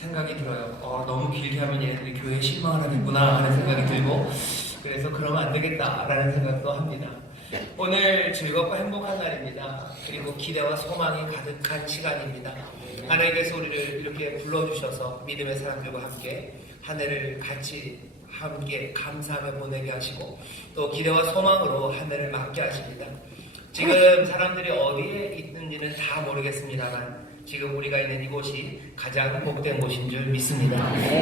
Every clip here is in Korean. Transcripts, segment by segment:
생각이 들어요. 너무 길게 하면 얘네들이 교회에 실망을 하겠구나 하는 생각이 들고, 그래서 그러면 안 되겠다라는 생각도 합니다. 오늘 즐겁고 행복한 날입니다. 그리고 기대와 소망이 가득한 시간입니다. 하나님께서 우리를 이렇게 불러주셔서 믿음의 사람들과 함께 한 해를 같이 함께 감사하며 보내게 하시고, 또 기대와 소망으로 한 해를 맞게 하십니다. 지금 사람들이 어디에 있는지는 다 모르겠습니다만 지금 우리가 있는 이곳이 가장 복된 곳인 줄 믿습니다.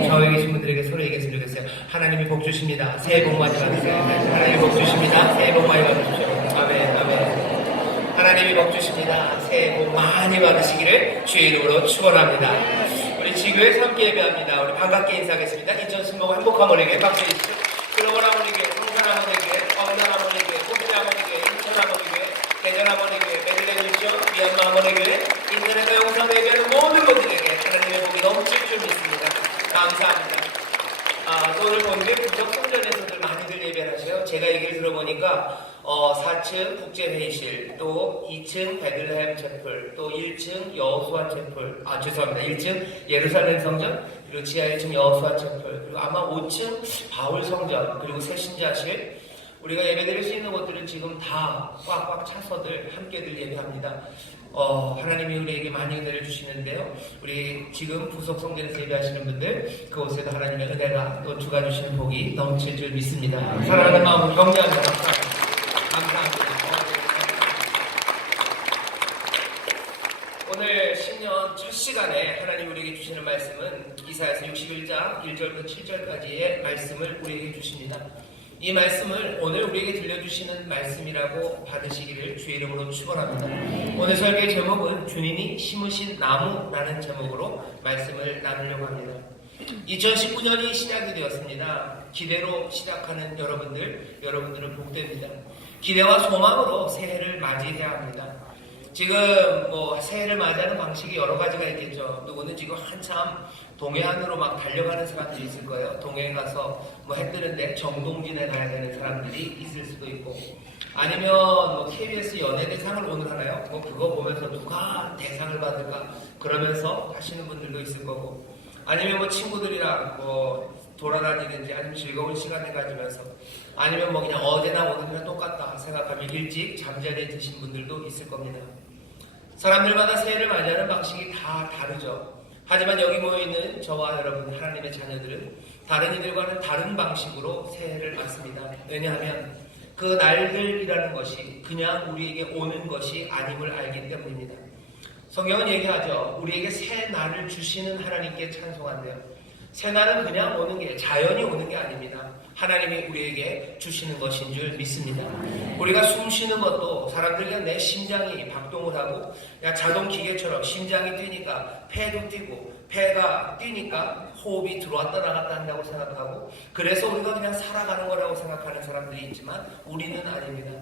저에 계신 분들에게 서로 얘기했으면 좋겠어요. 하나님이 복 주십니다. 새해 복 많이 받으세요. 하나님이 복 주십니다. 새해 복 많이 받으십시오. 아멘, 아멘. 하나님이 복 주십니다. 새해 복 많이 받으시기를 주의 이름으로 축원합니다. 우리 지교에서 함께 예배합니다. 우리 반갑게 인사하겠습니다. 인천신목 행복한 어머니에게 박수 주시죠. 글로벌 어머니에게, 성산 어머니에게, 어머니 어머니에게, 꽃대 어머니에게, 인천 어머니에게, 대전 어머니에게, 메릴랜드 주 미얀마 어머니에게, 인터넷과 영상 예배하는 모든 분들에게 하나님의 복이 넘칠 줄 믿습니다. 감사합니다. 또 오늘 본게 부석 성전에서들 많이들 예배를 하셔요. 제가 얘기를 들어보니까 4층 국제회의실, 또 2층 베들레헴 채플, 또 1층 여호수아 채플, 죄송합니다. 1층 예루살렘 성전, 그리고 지하 1층 여호수아 채플, 그리고 아마 5층 바울 성전, 그리고 새신자실, 우리가 예배드릴 수 있는 곳들은 지금 다 꽉꽉 차서들 함께들 예배합니다. 하나님이 우리에게 많이 은혜를 주시는데요. 우리 지금 부속 성전에서 예배하시는 분들, 그곳에도 하나님의 은혜가 또 주가 주시는 복이 넘칠 줄 믿습니다. 사랑하는 마음으로 격려합니다. 감사합니다. 오늘 신년 첫 시간에 하나님 우리에게 주시는 말씀은 이사야서 61장 1절부터 7절까지의 말씀을 우리에게 주십니다. 이 말씀을 오늘 우리에게 들려주시는 말씀이라고 받으시기를 주의 이름으로 축원합니다. 오늘 설교의 제목은 주님이 심으신 나무라는 제목으로 말씀을 나누려고 합니다. 2019년이 시작이 되었습니다. 기대로 시작하는 여러분들은 복됩니다. 기대와 소망으로 새해를 맞이해야 합니다. 지금 새해를 맞이하는 방식이 여러 가지가 있겠죠. 누구는 지금 한참 동해안으로 막 달려가는 사람들이 있을 거예요. 동해에 가서 해 뜨는데 정동진에 가야 되는 사람들이 있을 수도 있고, 아니면 KBS 연예대상을 오늘 하나요? 그거 보면서 누가 대상을 받을까 그러면서 하시는 분들도 있을 거고, 아니면 친구들이랑 돌아다니는지, 아니면 즐거운 시간을 가지면서, 아니면 그냥 어제나 오늘이나 똑같다 생각하며 일찍 잠자리에 드신 분들도 있을 겁니다. 사람들마다 새해를 맞이하는 방식이 다 다르죠. 하지만 여기 모여있는 저와 여러분 하나님의 자녀들은 다른 이들과는 다른 방식으로 새해를 맞습니다. 왜냐하면 그 날들이라는 것이 그냥 우리에게 오는 것이 아님을 알기 때문입니다. 성경은 얘기하죠. 우리에게 새 날을 주시는 하나님께 찬송한대요. 새 날은 그냥 오는 게, 자연이 오는 게 아닙니다. 하나님이 우리에게 주시는 것인 줄 믿습니다. 우리가 숨 쉬는 것도 사람들이 내 심장이 박동을 하고, 그냥 자동 기계처럼 심장이 뛰니까 폐도 뛰고, 폐가 뛰니까 호흡이 들어왔다 나갔다 한다고 생각하고, 그래서 우리가 그냥 살아가는 거라고 생각하는 사람들이 있지만 우리는 아닙니다.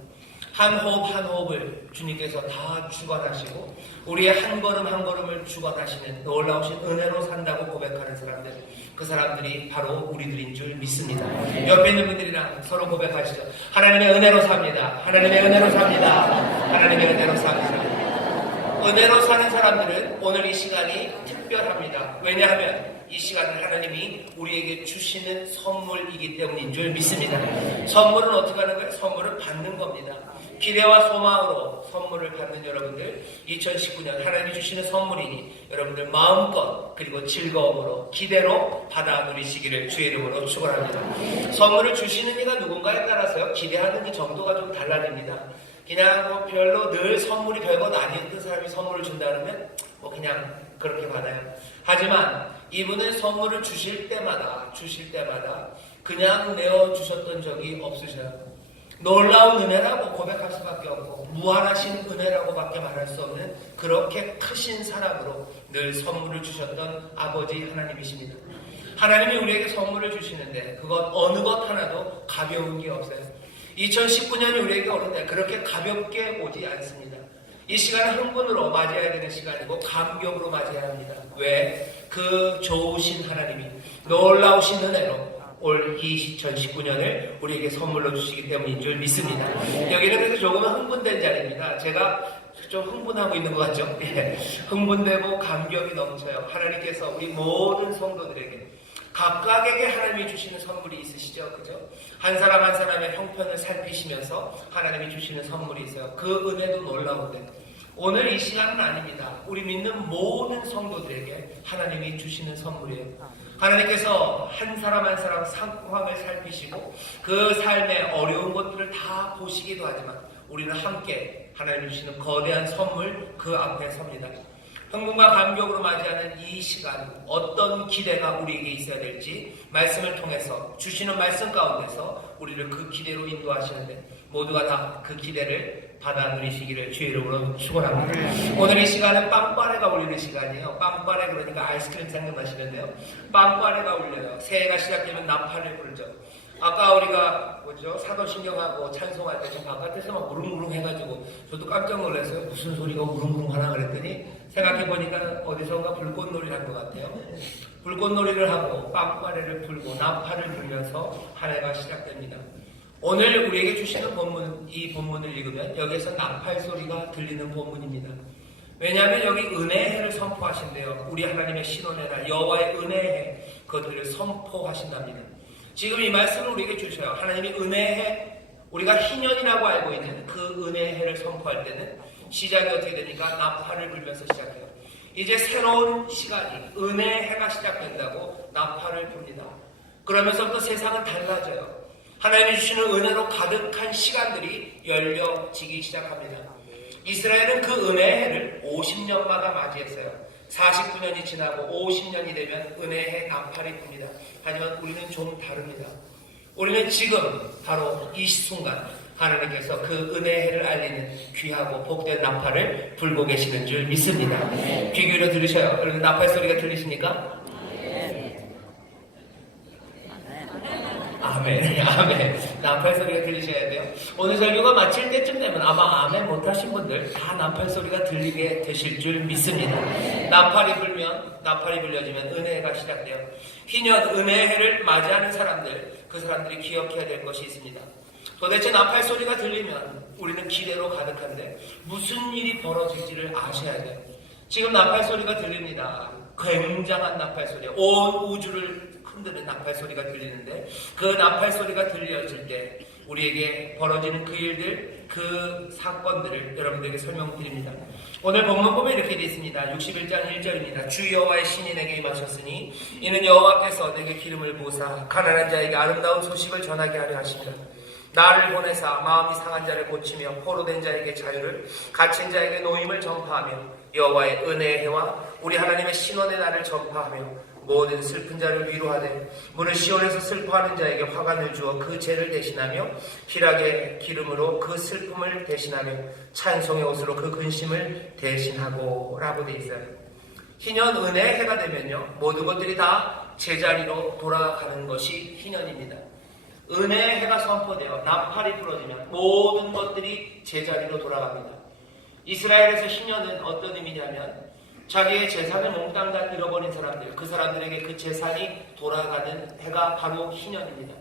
한 호흡 한 호흡을 주님께서 다 주관하시고, 우리의 한 걸음 한 걸음을 주관하시는 놀라우신 은혜로 산다고 고백하는 사람들, 그 사람들이 바로 우리들인 줄 믿습니다. 옆에 있는 분들이랑 서로 고백하시죠. 하나님의 은혜로 삽니다. 하나님의 은혜로 삽니다. 하나님의 은혜로 삽니다. 은혜로 사는 사람들은 오늘 이 시간이 특별합니다. 왜냐하면 이 시간은 하나님이 우리에게 주시는 선물이기 때문인 줄 믿습니다. 선물은 어떻게 하는 거예요? 선물은 받는 겁니다. 기대와 소망으로 선물을 받는 여러분들, 2019년 하나님이 주시는 선물이니 여러분들 마음껏 그리고 즐거움으로 기대로 받아 누리시기를 주의 이름으로 축원합니다. 선물을 주시는 이가 누군가에 따라서요, 기대하는 이 정도가 좀 달라집니다. 그냥 별로 늘 선물이 별것 아니었던 사람이 선물을 준다 그러면 그냥 그렇게 받아요. 하지만 이분은 선물을 주실 때마다 그냥 내어주셨던 적이 없으셔요. 놀라운 은혜라고 고백할 수밖에 없고, 무한하신 은혜라고 밖에 말할 수 없는 그렇게 크신 사랑으로 늘 선물을 주셨던 아버지 하나님이십니다. 하나님이 우리에게 선물을 주시는데 그것 어느 것 하나도 가벼운 게 없어요. 2019년이 우리에게 오는데 그렇게 가볍게 오지 않습니다. 이 시간은 흥분으로 맞이해야 되는 시간이고 감격으로 맞이해야 합니다. 왜? 그 좋으신 하나님이 놀라우신 은혜로 올 2019년을 우리에게 선물로 주시기 때문인 줄 믿습니다. 여기는 그래서 조금은 흥분된 자리입니다. 제가 좀 흥분하고 있는 것 같죠? 예. 흥분되고 감격이 넘쳐요. 하나님께서 우리 모든 성도들에게 각각에게 하나님이 주시는 선물이 있으시죠? 그죠? 한 사람 한 사람의 형편을 살피시면서 하나님이 주시는 선물이 있어요. 그 은혜도 놀라운데 오늘 이 시간은 아닙니다. 우리 믿는 모든 성도들에게 하나님이 주시는 선물이에요. 하나님께서 한 사람 한 사람 상황을 살피시고 그 삶의 어려운 것들을 다 보시기도 하지만 우리는 함께 하나님이 주시는 거대한 선물 그 앞에 섭니다. 흥분과 감격으로 맞이하는 이 시간 어떤 기대가 우리에게 있어야 될지 말씀을 통해서 주시는 말씀 가운데서 우리를 그 기대로 인도하시는데 모두가 다 그 기대를 받아 누리시기를 주의 이름으로 축원합니다. 오늘 이 시간은 빵빠레가 울리는 시간이에요. 빵빠레 그러니까 아이스크림 생각나시는데요. 빵빠레가 울려요. 새해가 시작되면 나팔을 불죠. 아까 우리가 사도신경하고 찬송할 때 좀 바깥에서 막 우릉우릉 해가지고 저도 깜짝 놀랐어요. 무슨 소리가 우릉우릉 하나 그랬더니 생각해보니까 어디선가 불꽃놀이를 한 것 같아요. 불꽃놀이를 하고 빵빠레를 불고 나팔을 불면서 한 해가 시작됩니다. 오늘 우리에게 주시는 본문, 이 본문을 읽으면 여기에서 나팔 소리가 들리는 본문입니다. 왜냐하면 여기 은혜해를 선포하신대요. 우리 하나님의 신원의 날 여호와의 은혜해 그것들을 선포하신답니다. 지금 이 말씀을 우리에게 주셔요. 하나님이 은혜해, 우리가 희년이라고 알고 있는 그 은혜해를 선포할 때는 시작이 어떻게 되니까 나팔을 불면서 시작해요. 이제 새로운 시간이 은혜해가 시작된다고 나팔을 붑니다. 그러면서부터 세상은 달라져요. 하나님이 주시는 은혜로 가득한 시간들이 열려지기 시작합니다. 이스라엘은 그 은혜해를 50년마다 맞이했어요. 49년이 지나고 50년이 되면 은혜해 나팔이 붑니다. 하지만 우리는 좀 다릅니다. 우리는 지금 바로 이 순간 하나님께서 그 은혜해를 알리는 귀하고 복된 나팔을 불고 계시는 줄 믿습니다. 귀 기울여 들으셔요. 여러분 나팔 소리가 들리십니까? 아멘, 아멘. 나팔 소리가 들리셔야 돼요. 오늘 설교가 마칠 때쯤 되면 아마 아멘 못하신 분들 다 나팔 소리가 들리게 되실 줄 믿습니다. 나팔이 불려지면 은혜가 시작돼요. 희년 은혜해를 맞이하는 사람들, 그 사람들이 기억해야 될 것이 있습니다. 도대체 나팔 소리가 들리면 우리는 기대로 가득한데 무슨 일이 벌어질지를 아셔야 돼요. 지금 나팔 소리가 들립니다. 굉장한 나팔 소리, 온 우주를 흔드는 나팔 소리가 들리는데 그 나팔 소리가 들려질 때 우리에게 벌어지는 그 일들, 그 사건들을 여러분들에게 설명드립니다. 오늘 본문 보면 이렇게 되어 있습니다. 61장 1절입니다. 주 여호와의 신이 내게 임하셨으니 이는 여호와께서 내게 기름을 부으사 가난한 자에게 아름다운 소식을 전하게 하려 하십니다. 나를 보내사 마음이 상한 자를 고치며 포로된 자에게 자유를, 갇힌 자에게 노임을 전파하며 여호와의 은혜의 해와 우리 하나님의 신원의 날을 전파하며 모든 슬픈 자를 위로하되 문을 시온에서 슬퍼하는 자에게 화관을 주어 그 죄를 대신하며 희락의 기름으로 그 슬픔을 대신하며 찬송의 옷으로 그 근심을 대신하고 라고 돼 있어요. 희년 은혜의 해가 되면요 모든 것들이 다 제자리로 돌아가는 것이 희년입니다. 은혜의 해가 선포되어 나팔이 부러지면 모든 것들이 제자리로 돌아갑니다. 이스라엘에서 희년은 어떤 의미냐면 자기의 재산을 몽땅 다 잃어버린 사람들, 그 사람들에게 그 재산이 돌아가는 해가 바로 희년입니다.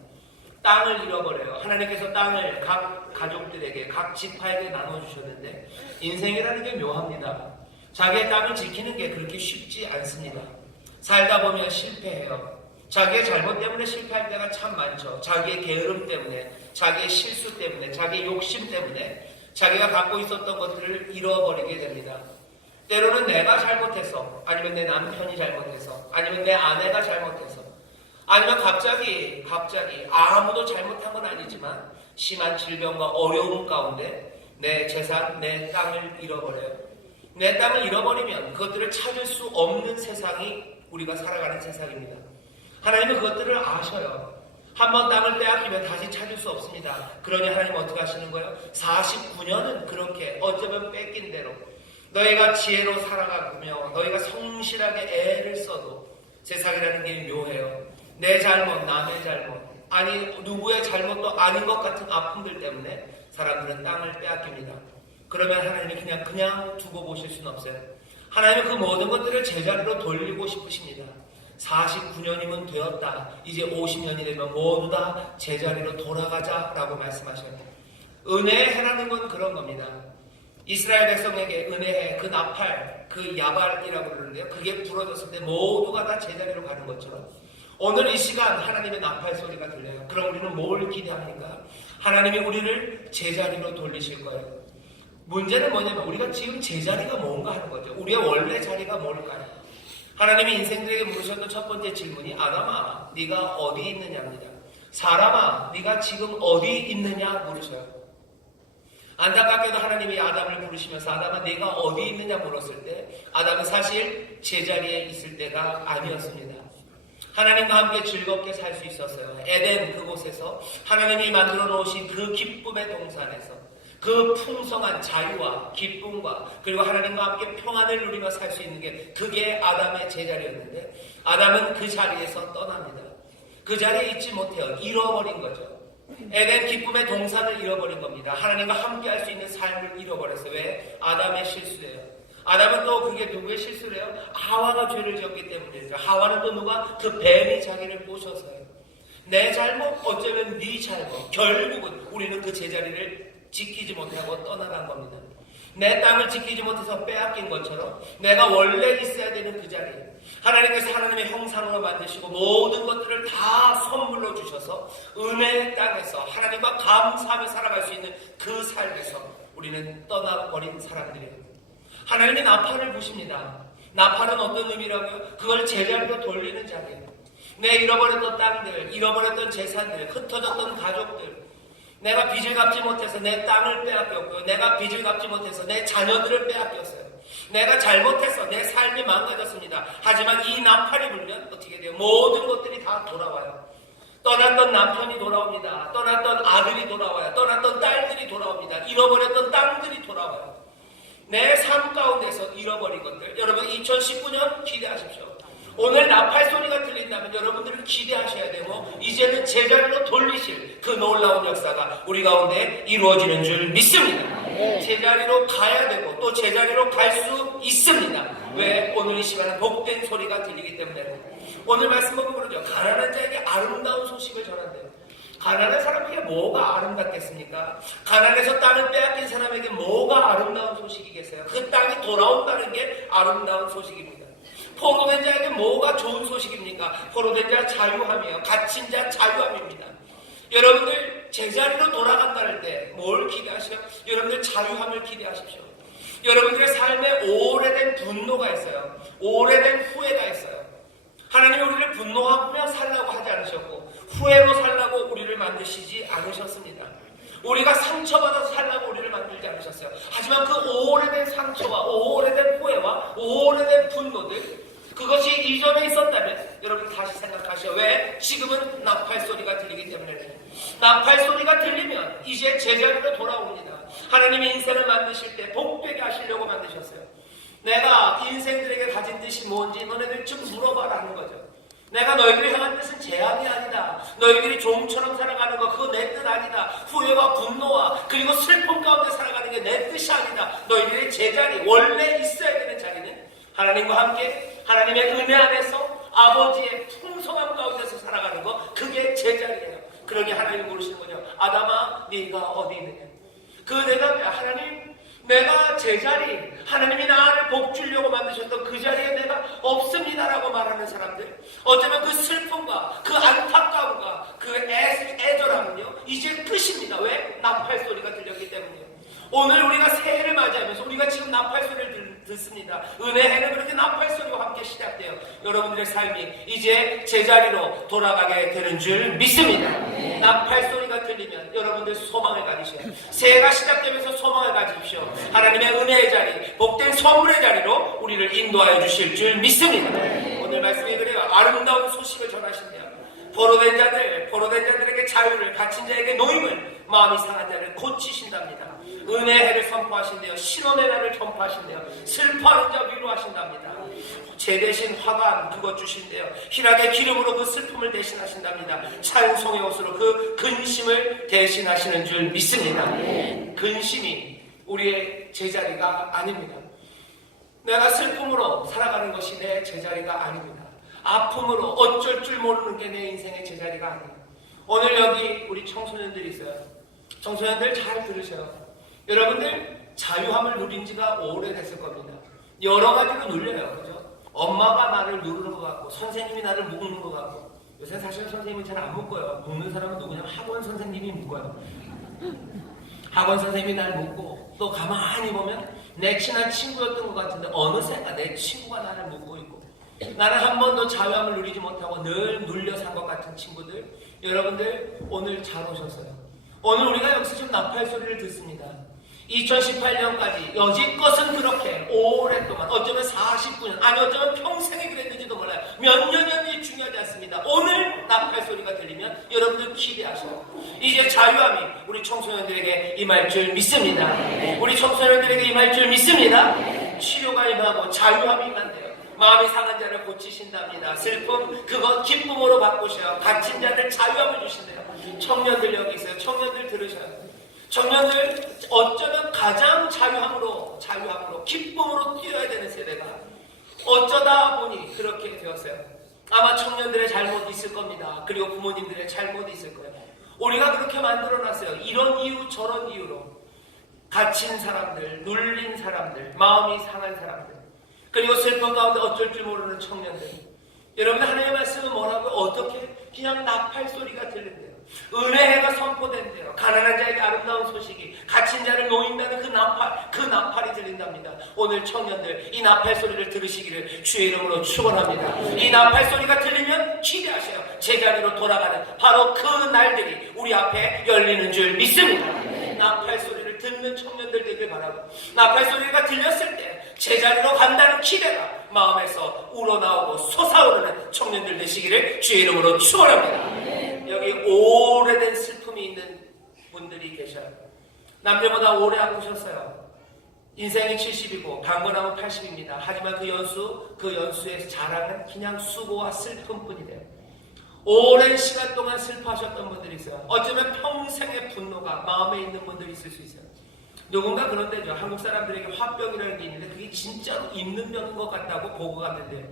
땅을 잃어버려요. 하나님께서 땅을 각 가족들에게, 각 지파에게 나눠주셨는데 인생이라는 게 묘합니다. 자기의 땅을 지키는 게 그렇게 쉽지 않습니다. 살다 보면 실패해요. 자기의 잘못 때문에 실패할 때가 참 많죠. 자기의 게으름 때문에, 자기의 실수 때문에, 자기의 욕심 때문에 자기가 갖고 있었던 것들을 잃어버리게 됩니다. 때로는 내가 잘못해서, 아니면 내 남편이 잘못해서, 아니면 내 아내가 잘못해서, 아니면 갑자기 아무도 잘못한 건 아니지만 심한 질병과 어려움 가운데 내 재산, 내 땅을 잃어버려요. 내 땅을 잃어버리면 그것들을 찾을 수 없는 세상이 우리가 살아가는 세상입니다. 하나님은 그것들을 아셔요. 한번 땅을 빼앗기면 다시 찾을 수 없습니다. 그러니 하나님은 어떻게 하시는 거예요? 49년은 그렇게 어쩌면 뺏긴 대로 너희가 지혜로 살아가며 너희가 성실하게 애를 써도 세상이라는 게 묘해요. 내 잘못, 남의 잘못, 아니 누구의 잘못도 아닌 것 같은 아픔들 때문에 사람들은 땅을 빼앗깁니다. 그러면 하나님이 그냥 두고 보실 수는 없어요. 하나님은 그 모든 것들을 제자리로 돌리고 싶으십니다. 49년이면 되었다. 이제 50년이 되면 모두 다 제자리로 돌아가자라고 말씀하셔요. 은혜의 해라는 건 그런 겁니다. 이스라엘 백성에게 은혜해 그 나팔, 그 야발이라고 그러는데요. 그게 부러졌을 때 모두가 다 제자리로 가는 것처럼 오늘 이 시간 하나님의 나팔 소리가 들려요. 그럼 우리는 뭘 기대합니까? 하나님이 우리를 제자리로 돌리실 거예요. 문제는 뭐냐면 우리가 지금 제자리가 뭔가 하는 거죠. 우리의 원래 자리가 뭘까요? 하나님이 인생들에게 물으셨던 첫 번째 질문이 아담아, 네가 어디 있느냐입니다. 사람아, 네가 지금 어디 있느냐 물으셔요. 안타깝게도 하나님이 아담을 부르시면서 아담아, 네가 어디 있느냐 물었을 때 아담은 사실 제자리에 있을 때가 아니었습니다. 하나님과 함께 즐겁게 살 수 있었어요. 에덴 그곳에서 하나님이 만들어 놓으신 그 기쁨의 동산에서 그 풍성한 자유와 기쁨과 그리고 하나님과 함께 평안을 누리며 살 수 있는 게 그게 아담의 제자리였는데 아담은 그 자리에서 떠납니다. 그 자리에 있지 못해요. 잃어버린 거죠. 에덴 기쁨의 동산을 잃어버린 겁니다. 하나님과 함께 할 수 있는 삶을 잃어버렸어요. 왜? 아담의 실수예요. 아담은 또 그게 누구의 실수래요? 하와가 죄를 지었기 때문이죠. 하와는 또 누가? 그 뱀이 자기를 꼬셔서요. 내 잘못, 어쩌면 네 잘못. 결국은 우리는 그 제자리를 지키지 못하고 떠나간 겁니다. 내 땅을 지키지 못해서 빼앗긴 것처럼 내가 원래 있어야 되는 그 자리, 하나님께서 하나님의 형상으로 만드시고 모든 것들을 다 선물로 주셔서 은혜의 땅에서 하나님과 감사하며 살아갈 수 있는 그 삶에서 우리는 떠나버린 사람들이에요. 하나님이 나팔을 부십니다. 나팔은 어떤 의미라고요? 그걸 제자리로 돌리는 자리예요. 내 잃어버렸던 땅들, 잃어버렸던 재산들, 흩어졌던 가족들, 내가 빚을 갚지 못해서 내 땅을 빼앗겼고요. 내가 빚을 갚지 못해서 내 자녀들을 빼앗겼어요. 내가 잘못해서 내 삶이 망가졌습니다. 하지만 이 나팔이 불면 어떻게 돼요? 모든 것들이 다 돌아와요. 떠났던 남편이 돌아옵니다. 떠났던 아들이 돌아와요. 떠났던 딸들이 돌아옵니다. 잃어버렸던 땅들이 돌아와요. 내 삶 가운데서 잃어버린 것들, 여러분 2019년 기대하십시오. 오늘 나팔 소리가 들린다면 여러분들은 기대하셔야 되고 이제는 제자리로 돌리실 그 놀라운 역사가 우리 가운데 이루어지는 줄 믿습니다. 제자리로 가야 되고 또 제자리로 갈 수 있습니다. 왜? 오늘 이 시간은 복된 소리가 들리기 때문에. 오늘 말씀 보면 그러죠. 가난한 자에게 아름다운 소식을 전한대요. 가난한 사람에게 뭐가 아름답겠습니까? 가난해서 땅을 빼앗긴 사람에게 뭐가 아름다운 소식이겠어요? 그 땅이 돌아온다는 게 아름다운 소식입니다. 포로된 자에게 뭐가 좋은 소식입니까? 포로된 자 자유함이에요. 갇힌 자 자유함입니다. 여러분들 제자리로 돌아간다는 때 뭘 기대하시요? 여러분들 자유함을 기대하십시오. 여러분들의 삶에 오래된 분노가 있어요. 오래된 후회가 있어요. 하나님이 우리를 분노하며 살라고 하지 않으셨고 후회로 살라고 우리를 만드시지 않으셨습니다. 우리가 상처받아서 살라고 우리를 만들지 않으셨어요. 하지만 그 오래된 상처와 오래된 후회와 오래된 분노들, 그것이 이전에 있었다면 여러분 다시 생각하시오. 왜? 지금은 나팔 소리가 들리기 때문에. 나팔 소리가 들리면 이제 제자리로 돌아옵니다. 하나님이 인생을 만드실 때 복되게 하시려고 만드셨어요. 내가 인생들에게 가진 뜻이 뭔지 너네들 좀 물어봐라 하는 거죠. 내가 너희들이 향한 뜻은 재앙이 아니다. 너희들이 종처럼 살아가는 거 그거 내 뜻 아니다. 후회와 분노와 그리고 슬픔 가운데 살아가는 게 내 뜻이 아니다. 너희들의 제자리, 원래 있어야 되는 자리는 하나님과 함께 하나님의 은혜 안에서 아버지의 풍성함 가운데서 살아가는 거, 그게 제자리예요. 그러니 하나님이 물으시는 거죠. 아담아, 네가 어디 있느냐? 그 대답이 하나님, 내가 제자리, 하나님이 나를 복주려고 만드셨던 그 자리에 내가 없습니다라고 말하는 사람들, 어쩌면 그 슬픔과 그 안타까움과 그 애절함은요 이제 끝입니다. 왜? 나팔 소리가 들렸기 때문이에요. 오늘 우리가 새해를 맞이하면서 우리가 지금 나팔 소리를 듣습니다. 은혜해는 그렇게 나팔 소리와 함께 시작돼요. 여러분들의 삶이 이제 제자리로 돌아가게 되는 줄 믿습니다. 나팔 소리가 들리면 여러분들 소망을 가지셔요. 새해가 시작되면서 소망을 가지십시오. 하나님의 은혜의 자리, 복된 선물의 자리로 우리를 인도하여 주실 줄 믿습니다. 오늘 말씀이 그래요. 아름다운 소식을 전하신대요. 포로된 자들에게 자유를, 갇힌 자에게 노임을, 마음이 상한 자를 고치신답니다. 은혜의 해를 선포하신대요. 신원의 날을 전파하신대요. 슬퍼하는 자 위로하신답니다. 제 대신 화관 그것 주신대요. 희락의 기름으로 그 슬픔을 대신하신답니다. 찬송의 옷으로 그 근심을 대신하시는 줄 믿습니다. 근심이 우리의 제자리가 아닙니다. 내가 슬픔으로 살아가는 것이 내 제자리가 아닙니다. 아픔으로 어쩔 줄 모르는 게 내 인생의 제자리가 아닙니다. 오늘 여기 우리 청소년들이 있어요. 청소년들 잘 들으세요. 여러분들 자유함을 누린 지가 오래됐을 겁니다. 여러 가지로 눌려요. 그죠? 엄마가 나를 누르는 것 같고, 선생님이 나를 묶는 것 같고. 요새 사실 선생님은 잘 안 묶어요. 묶는 사람은 누구냐면 학원 선생님이 묶어요. 학원 선생님이 날 묶고, 또 가만히 보면 내 친한 친구였던 것 같은데 어느새가 내 친구가 나를 묶고 있고, 나는 한 번도 자유함을 누리지 못하고 늘 눌려 산 것 같은 친구들, 여러분들 오늘 잘 오셨어요. 오늘 우리가 여기서 좀 나팔 소리를 듣습니다. 2018년까지 여지껏은 그렇게 오랫동안, 어쩌면 49년, 아니 어쩌면 평생에 그랬는지도 몰라요. 몇 년이 중요하지 않습니다. 오늘 나팔 소리가 들리면 여러분들 기대하셔요. 이제 자유함이 우리 청소년들에게 임할 줄 믿습니다. 우리 청소년들에게 임할 줄 믿습니다. 치료가 임하고 자유함이 임한대요. 마음이 상한 자를 고치신답니다. 슬픔, 그것 기쁨으로 바꾸셔요. 갇힌 자들 자유함을 주신대요. 청년들 여기 있어요. 청년들 들으셔요. 청년들 어쩌면 가장 자유함으로 기쁨으로 뛰어야 되는 세대가 어쩌다 보니 그렇게 되었어요. 아마 청년들의 잘못이 있을 겁니다. 그리고 부모님들의 잘못이 있을 거예요. 우리가 그렇게 만들어놨어요. 이런 이유 저런 이유로 갇힌 사람들, 눌린 사람들, 마음이 상한 사람들, 그리고 슬픔 가운데 어쩔 줄 모르는 청년들. 여러분들 하나님의 말씀은 뭐라고요? 어떻게? 그냥 나팔 소리가 들린대요. 은혜가 선포된대요. 가난한 자에게 아름다운 소식이, 갇힌 자를 놓인다는 그 나팔이 들린답니다. 오늘 청년들 이 나팔 소리를 들으시기를 주의 이름으로 축원합니다. 이 나팔 소리가 들리면 기대하세요. 제자리로 돌아가는 바로 그 날들이 우리 앞에 열리는 줄 믿습니다. 나팔 소리를 듣는 청년들 되길 바라고, 나팔 소리가 들렸을 때 제자리로 간다는 기대가 마음에서 우러나오고 솟아오르는 청년들 되시기를 주의 이름으로 축원합니다. 여기 오래된 슬픔이 있는 분들이 계셔요. 남들보다 오래 아프셨어요. 인생이 70이고 강건하면 80입니다. 하지만 그 연수의 자랑은 그냥 수고와 슬픔뿐이래요. 오랜 시간 동안 슬퍼하셨던 분들이 있어요. 어쩌면 평생의 분노가 마음에 있는 분들이 있을 수 있어요. 누군가 그런데죠. 한국 사람들에게 화병이라는 게 있는데 그게 진짜로 있는 병인 것 같다고 보고가 됐는데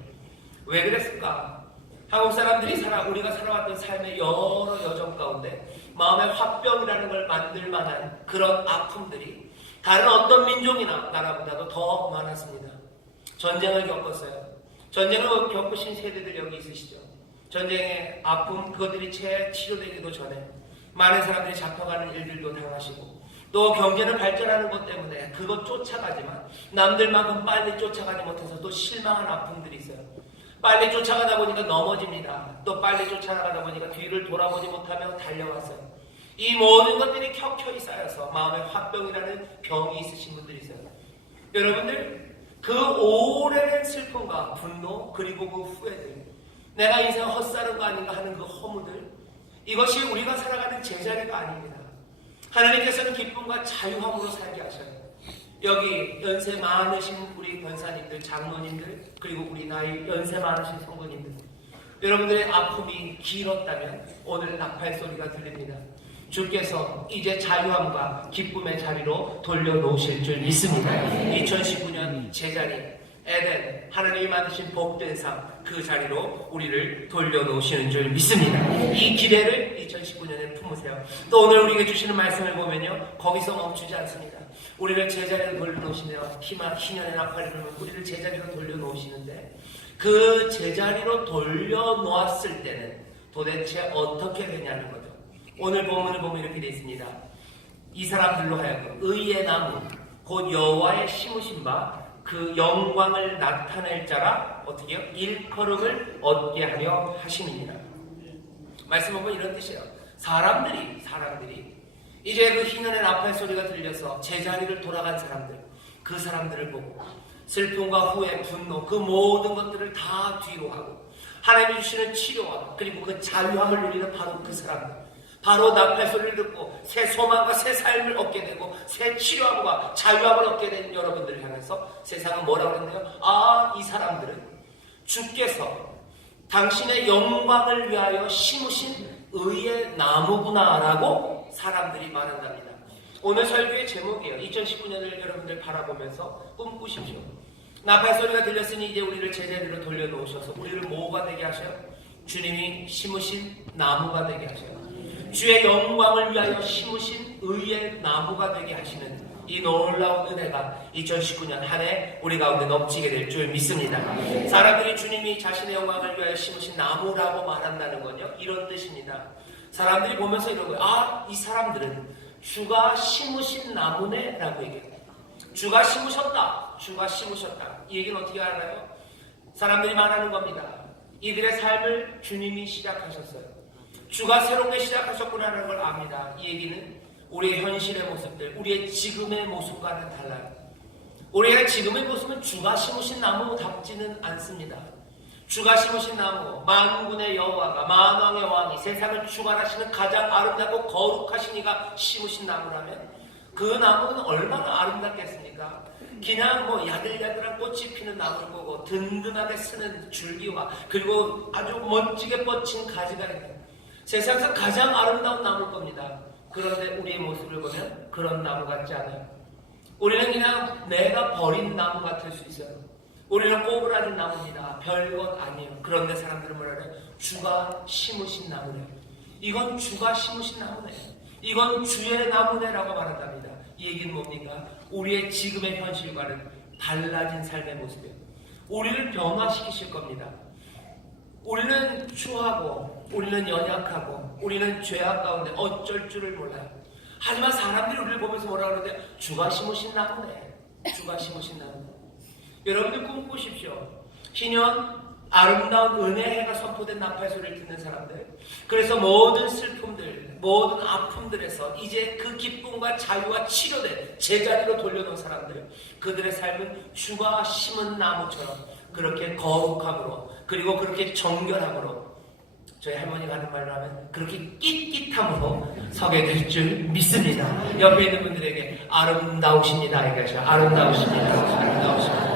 왜 그랬을까? 한국 사람들이 우리가 살아왔던 삶의 여러 여정 가운데 마음의 화병이라는 걸 만들 만한 그런 아픔들이 다른 어떤 민족이나 나라보다도 더 많았습니다. 전쟁을 겪었어요. 전쟁을 겪으신 세대들 여기 있으시죠? 전쟁의 아픔, 그것들이 채 치료되기도 전에 많은 사람들이 잡혀가는 일들도 당하시고, 또 경제는 발전하는 것 때문에 그것 쫓아가지만 남들만큼 빨리 쫓아가지 못해서 또 실망한 아픔들이 있어요. 빨리 쫓아가다 보니까 넘어집니다. 또 빨리 쫓아가다 보니까 뒤를 돌아보지 못하며 달려왔어요. 이 모든 것들이 켜켜이 쌓여서 마음의 화병이라는 병이 있으신 분들이 있어요. 여러분들, 그 오래된 슬픔과 분노, 그리고 그 후회들, 내가 인생 헛사는 거 아닌가 하는 그 허무들, 이것이 우리가 살아가는 제자리가 아닙니다. 하나님께서는 기쁨과 자유함으로 살게 하셔요. 여기 연세 많으신 우리 권사님들, 장로님들, 그리고 우리 나이 연세 많으신 성도님들, 여러분들의 아픔이 길었다면 오늘 나팔 소리가 들립니다. 주께서 이제 자유함과 기쁨의 자리로 돌려놓으실 줄 믿습니다. 2019년 제자리, 에덴, 하나님이 만드신 복된 삶, 그 자리로 우리를 돌려놓으시는 줄 믿습니다. 이 기대를 2019년에 품으세요. 또 오늘 우리에게 주시는 말씀을 보면요, 거기서 멈추지 않습니다. 우리를 제자리로 돌려놓으시네요. 희년의 나팔이 불면 우리를 제자리로 돌려놓으시는데, 그 제자리로 돌려놓았을 때는 도대체 어떻게 되냐는 거죠. 오늘 본문을 보면 이렇게 되어 있습니다. 이 사람들로 하여금 의의 나무, 곧 여호와의 심으신 바 그 영광을 나타낼 자라 어떻게 해요? 일컬음을 얻게 하려 하심이니라. 말씀 보면 이런 뜻이에요. 사람들이 이제 그 희년의 나팔 소리가 들려서 제자리를 돌아간 사람들, 그 사람들을 보고 슬픔과 후회, 분노, 그 모든 것들을 다 뒤로 하고 하나님이 주시는 치료와 그리고 그 자유함을 누리는 바로 그 사람들, 바로 나팔 소리를 듣고 새 소망과 새 삶을 얻게 되고 새 치료함과 자유함을 얻게 된 여러분들을 향해서 세상은 뭐라고 그러는데요? 아, 이 사람들은 주께서 당신의 영광을 위하여 심으신 의의 나무구나라고 사람들이 말한답니다. 오늘 설교의 제목이에요. 2019년을 여러분들 바라보면서 꿈꾸십시오. 나팔 소리가 들렸으니 이제 우리를 제자리로 돌려놓으셔서 우리를 뭐가 되게 하셔요? 주님이 심으신 나무가 되게 하셔요. 주의 영광을 위하여 심으신 의의 나무가 되게 하시는 이 놀라운 은혜가 2019년 한 해 우리 가운데 넘치게 될 줄 믿습니다. 사람들이 주님이 자신의 영광을 위하여 심으신 나무라고 말한다는 건요, 이런 뜻입니다. 사람들이 보면서 이런 거예요. 아, 이 사람들은 주가 심으신 나무네 라고 얘기해요. 주가 심으셨다. 주가 심으셨다. 이 얘기는 어떻게 알아요? 사람들이 말하는 겁니다. 이들의 삶을 주님이 시작하셨어요. 주가 새롭게 시작하셨구나라는 걸 압니다. 이 얘기는 우리의 현실의 모습들, 우리의 지금의 모습과는 달라요. 우리의 지금의 모습은 주가 심으신 나무답지는 않습니다. 주가 심으신 나무, 만군의 여호와가, 만왕의 왕이, 세상을 주관하시는 가장 아름답고 거룩하신 이가 심으신 나무라면 그 나무는 얼마나 아름답겠습니까? 그냥 뭐 야들야들한 꽃이 피는 나무를 보고 든든하게 쓰는 줄기와 그리고 아주 멋지게 뻗친 가지가 있는 세상에서 가장 아름다운 나무일 겁니다. 그런데 우리의 모습을 보면 그런 나무 같지 않아요. 우리는 그냥 내가 버린 나무 같을 수 있어요. 우리는 꼬부라진 나무입니다. 별것 아니에요. 그런데 사람들은 뭐라 그래요? 주가 심으신 나무래요. 이건 주가 심으신 나무네요. 이건 주의 나무네라고 말한답니다. 이 얘기는 뭡니까? 우리의 지금의 현실과는 달라진 삶의 모습이에요. 우리를 변화시키실 겁니다. 우리는 추하고 우리는 연약하고 우리는 죄악 가운데 어쩔 줄을 몰라요. 하지만 사람들이 우리를 보면서 뭐라 그러는데 주가 심으신 나무네. 주가 심으신 나무네. 여러분들 꿈꾸십시오. 희년 아름다운 은혜의 해가 선포된 나팔 소리를 듣는 사람들, 그래서 모든 슬픔들, 모든 아픔들에서 이제 그 기쁨과 자유와 치료된 제자리로 돌려놓은 사람들, 그들의 삶은 주가 심은 나무처럼 그렇게 거룩함으로, 그리고 그렇게 정결함으로, 저희 할머니가 하는 말로 하면 그렇게 깃깃함으로 서게 될 줄 믿습니다. 옆에 있는 분들에게 아름다우십니다 얘기하시죠. 아름다우십니다. 아름다우십니다.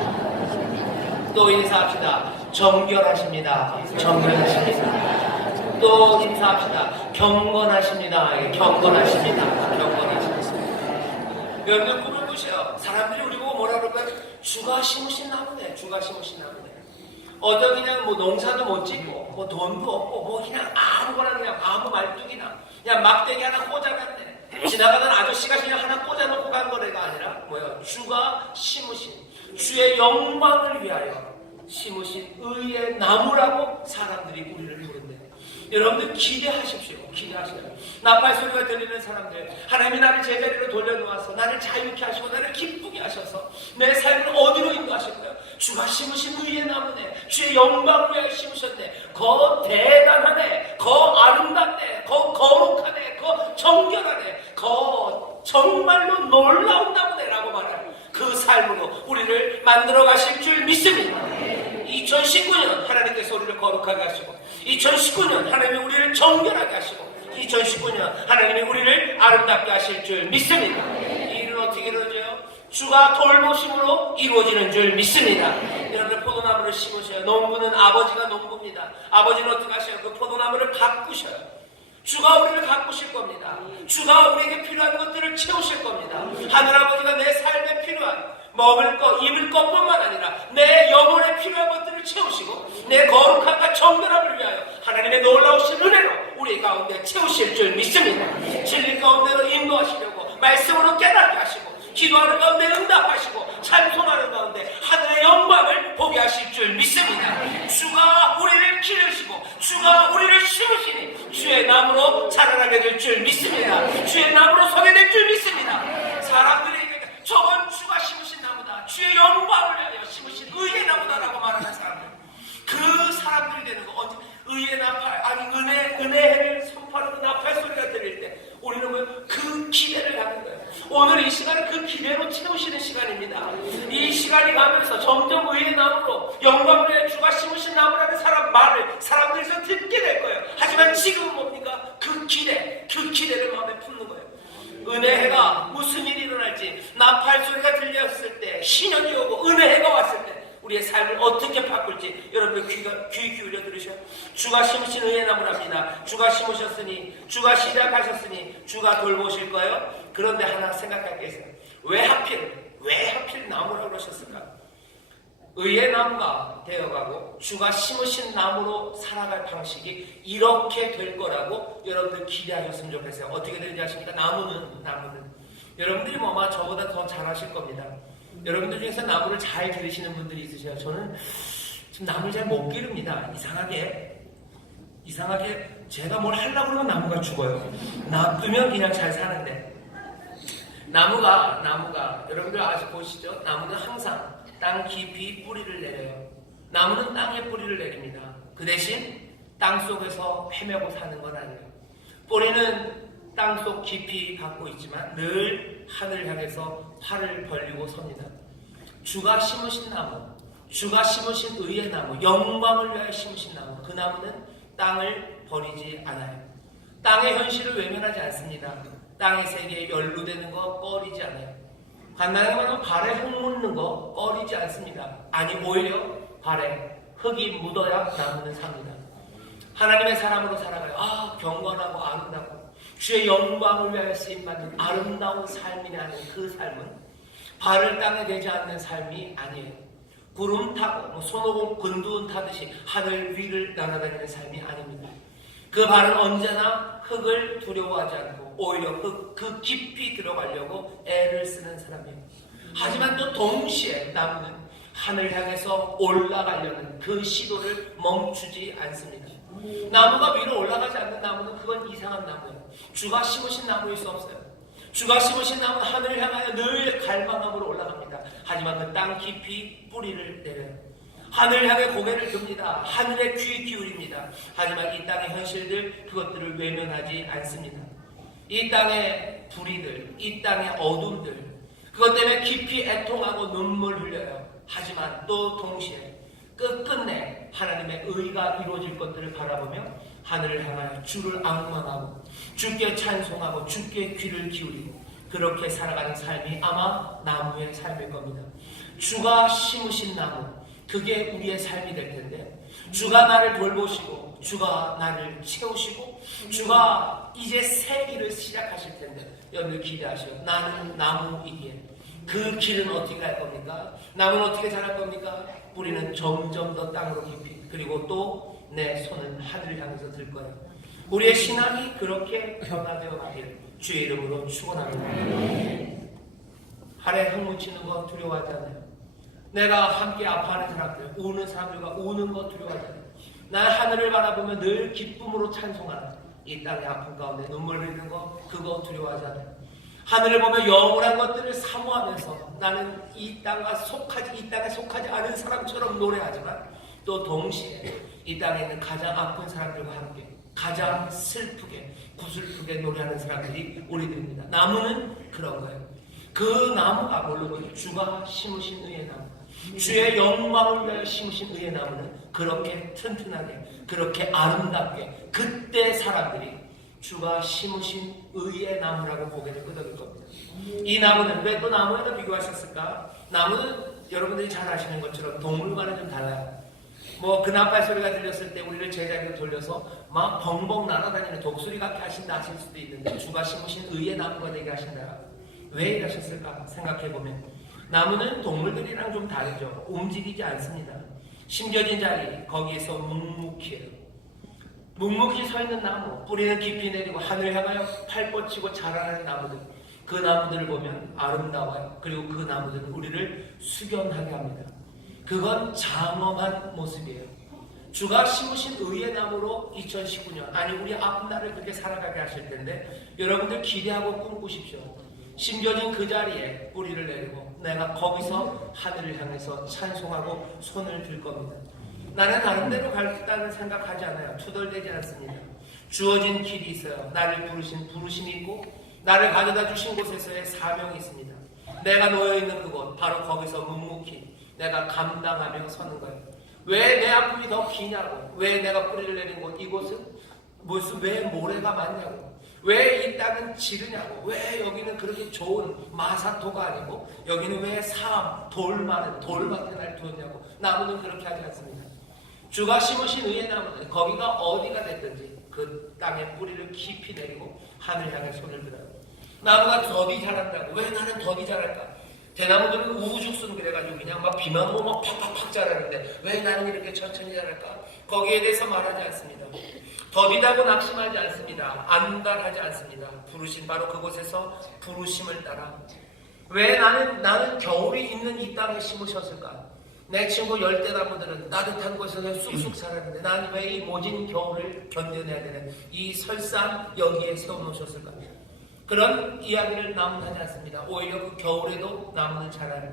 또 인사합시다. 정결하십니다. 정결하십니다. 또 인사합시다. 경건하십니다. 경건하십니다. 경건하십니다. 여러분들 꿈을 꾸세요. 사람들이 우리 보고 뭐라 그럴까요? 주가 심으신 나무네. 주가 심으신 나무네. 어떤 그냥 뭐 농사도 못 짓고 뭐 돈도 없고 뭐 그냥 아무거나 그냥 아무 말뚝이나 그냥 막대기 하나 꽂아놨네. 지나가던 아저씨가 그냥 하나 꽂아놓고 간 거래가 아니라 뭐예요? 주가 심으신 주의 영광을 위하여 심으신 의의 나무라고 사람들이 우리를 부른대. 여러분들 기대하십시오. 기대하세요. 나팔 소리가 들리는 사람들, 하나님이 나를 제자리로 돌려놓아서 나를 자유케 하시고 나를 기쁘게 하셔서 내 삶을 어디로 인도하실 거예요? 주가 심으신 의의 나무네. 주의 영광을 위하여 심으셨네. 거 대단하네. 거 아름답네. 거 거룩하네. 거 정결하네. 거 정말로 놀라운 나무네라고 말하는 그 삶으로 우리를 만들어 가실 줄 믿습니다. 2019년 하나님께서 우리를 거룩하게 하시고 2019년 하나님이 우리를 정결하게 하시고 2019년 하나님이 우리를 아름답게 하실 줄 믿습니다. 이 일은 어떻게 이루어져요? 주가 돌보심으로 이루어지는 줄 믿습니다. 여러분들 포도나무를 심으셔요. 농부는 아버지가 농부입니다. 아버지는 어떻게 하셔요? 그 포도나무를 가꾸셔요. 주가 우리를 가꾸실 겁니다. 주가 우리에게 필요한 것들을 채우실 겁니다. 하늘아버지가 내 삶에 필요한 먹을 것, 입을 것뿐만 아니라 내 영혼에 필요한 것들을 채우시고 내 거룩함과 정결함을 위하여 하나님의 놀라우신 은혜로 우리 가운데 채우실 줄 믿습니다. 진리 가운데로 인도하시려고 말씀으로 깨닫게 하시고 기도하는 가운데 응답하시고 찬송하는 가운데 하늘의 영광을 보게 하실 줄 믿습니다. 주가 우리를 기르시고 주가 우리를 심으시니 주의 나무로 자라나게 될 줄 믿습니다. 주의 나무로 서게 될 줄 믿습니다. 사람들이 저건 주가 심으신 나무다. 주의 영광을 위하여 심으신 의의 나무다라고 말하는 사람들. 그 사람들이 되는 거. 언제 의의 나팔, 아니 은혜를 선포하는 그 나팔 소리가 들릴 때 우리는 그 기대를 하는 거예요. 오늘 이 시간은 그 기대로 채우시는 시간입니다. 이 시간이 가면서 점점 의의 나무로 영광을 위해 주가 심으신 나무라는 말을 사람들에서 듣게 될 거예요. 하지만 지금은 뭡니까? 그 기대를 마음에 품는 거예요. 은혜해가 무슨 일이 일어날지, 나팔 소리가 들렸을 때, 신년이 오고 은혜해가 왔을 때 우리의 삶을 어떻게 바꿀지 여러분들 귀 기울여 들으셔. 주가 심으신 의의 나무랍니다. 주가 심으셨으니, 주가 시작하셨으니 주가 돌보실 거예요. 그런데 하나 생각할 게 있어요. 왜 하필 나무라고 그러셨을까? 의의 나무가 되어가고 주가 심으신 나무로 살아갈 방식이 이렇게 될 거라고 여러분들 기대하셨으면 좋겠어요. 어떻게 되는지 아십니까? 나무는 여러분들이 뭐 아마 저보다 더 잘하실 겁니다. 여러분들 중에서 나무를 잘 기르시는 분들이 있으세요. 저는 지금 나무를 잘 못 기릅니다. 이상하게 제가 뭘 하려고 그러면 나무가 죽어요. 놔두면 그냥 잘 사는데. 나무가 여러분들 아직 보시죠? 나무는 항상 땅 깊이 뿌리를 내려요. 나무는 땅에 뿌리를 내립니다. 그 대신 땅 속에서 헤매고 사는 건 아니에요. 뿌리는 땅속 깊이 갖고 있지만 늘 하늘 향해서 팔을 벌리고 섭니다. 주가 심으신 나무, 주가 심으신 의의 나무, 영광을 위하여 심으신 나무, 그 나무는 땅을 버리지 않아요. 땅의 현실을 외면하지 않습니다. 땅의 세계에 연루되는 거 꺼리지 않아요. 간단하게 말하면 발에 흙 묻는 거 꺼리지 않습니다. 아니 오히려 발에 흙이 묻어야 나무는 삽니다. 하나님의 사람으로 살아가요. 경건하고 아름답고 주의 영광을 위하여 쓰임받는 아름다운 삶이라는 그 삶은 발을 땅에 대지 않는 삶이 아니에요. 구름 타고 손오공 근두운 타듯이 하늘 위를 날아다니는 삶이 아닙니다. 그 발은 언제나 흙을 두려워하지 않고 오히려 그 깊이 들어가려고 애를 쓰는 사람이에요. 하지만 또 동시에 나무는 하늘 향해서 올라가려는 그 시도를 멈추지 않습니다. 나무가 위로 올라가지 않는 나무는 그건 이상한 나무예요. 주가 심으신 나무일 수 없어요. 주가 심으신 나무는 하늘을 향하여 늘 갈망함으로 올라갑니다. 하지만 그 땅 깊이 뿌리를 내려요. 하늘 향해 고개를 듭니다. 하늘에 귀 기울입니다. 하지만 이 땅의 현실들 그것들을 외면하지 않습니다. 이 땅의 불의들, 이 땅의 어둠들 그것 때문에 깊이 애통하고 눈물 흘려요. 하지만 또 동시에 끝끝내 하나님의 의가 이루어질 것들을 바라보며 하늘을 향하여 주를 앙망하고 주께 찬송하고 주께 귀를 기울이고 그렇게 살아가는 삶이 아마 나무의 삶일 겁니다. 주가 심으신 나무, 그게 우리의 삶이 될 텐데 주가 나를 돌보시고 주가 나를 채우시고 주가 이제 새 길을 시작하실 텐데 여러분들 기대하시오. 나는 나무이기에 그 길은 어떻게 갈 겁니까? 나무는 어떻게 자랄 겁니까? 뿌리는 점점 더 땅으로 깊이 그리고 또 내 손은 하늘을 향해서 들 거예요. 우리의 신앙이 그렇게 변화되어 가길 주의 이름으로 축원합니다. 발에 흙 묻히는 거 두려워하지 않아요. 내가 함께 아파하는 사람들, 우는 사람들과 우는 거 두려워하지 않아요. 난 하늘을 바라보며 늘 기쁨으로 찬송하는 이 땅의 아픔 가운데 눈물 흘리는 거 그거 두려워하지 않아요. 하늘을 보며 영원한 것들을 사모하면서 나는 이 땅에 속하지 않은 사람처럼 노래하지만 또 동시에 이 땅에 있는 가장 아픈 사람들과 함께 가장 슬프게 구슬프게 노래하는 사람들이 우리들입니다. 나무는 그런 거예요. 그 나무가 뭘로 주가 심으신 의의 나무, 주의 영광을 위하여 심으신 의의 나무는 그렇게 튼튼하게 그렇게 아름답게 그때 사람들이 주가 심으신 의의 나무라고 고개를 끄덕일 겁니다. 이 나무는 왜 또 나무에다 비교하셨을까? 나무는 여러분들이 잘 아시는 것처럼 동물과는 좀 달라요. 그 나팔 소리가 들렸을 때 우리를 제자리로 돌려서 막 벙벙 날아다니는 독수리 같게 하신다 하실 수도 있는데 주가 심으신 의의 나무가 되게 하신다. 왜 이러셨을까 생각해보면 나무는 동물들이랑 좀 다르죠. 움직이지 않습니다. 심겨진 자리 거기에서 묵묵히 해요. 묵묵히 서 있는 나무, 뿌리는 깊이 내리고 하늘 향하여 팔 뻗치고 자라나는 나무들, 그 나무들을 보면 아름다워요. 그리고 그 나무들은 우리를 숙연하게 합니다. 그건 장엄한 모습이에요. 주가 심으신 의의 나무로 2019년 아니 우리 앞날을 그렇게 살아가게 하실 텐데 여러분들 기대하고 꿈꾸십시오. 심겨진 그 자리에 뿌리를 내리고 내가 거기서 하늘을 향해서 찬송하고 손을 들 겁니다. 나는 다른 데로 갈다는 생각하지 않아요. 투덜대지 않습니다. 주어진 길이 있어요. 나를 부르신 부르심이 있고 나를 가져다 주신 곳에서의 사명이 있습니다. 내가 놓여있는 그곳 바로 거기서 묵묵히 내가 감당하며 서는 거예요. 왜 내 아픔이 더 기냐고, 왜 내가 뿌리를 내린 곳 이곳은 왜 모래가 많냐고, 왜 이 땅은 지르냐고, 왜 여기는 그렇게 좋은 마사토가 아니고 여기는 왜 돌 많은 돌밭에 날 두었냐고. 나무는 그렇게 하지 않습니다. 주가 심으신 의의 나무는 거기가 어디가 됐든지 그 땅에 뿌리를 깊이 내리고 하늘 향해 손을 들어요. 나무가 더디 자란다고. 왜 나는 더디 자랄까? 대나무들은 우죽순 그래가지고 그냥 막 비만 오면 막 팍팍팍 자라는데 왜 나는 이렇게 천천히 자랄까? 거기에 대해서 말하지 않습니다. 더디다고 낙심하지 않습니다. 안달하지 않습니다. 부르신 바로 그곳에서 부르심을 따라. 왜 나는 겨울이 있는 이 땅에 심으셨을까? 내 친구 열대나무들은 따뜻한 곳에서 쑥쑥 자라는데 나는 왜 이 모진 겨울을 견뎌내야 되는 이 설산 여기에 세워놓으셨을까? 그런 이야기를 나무는 하지 않습니다. 오히려 그 겨울에도 나무는 자라요.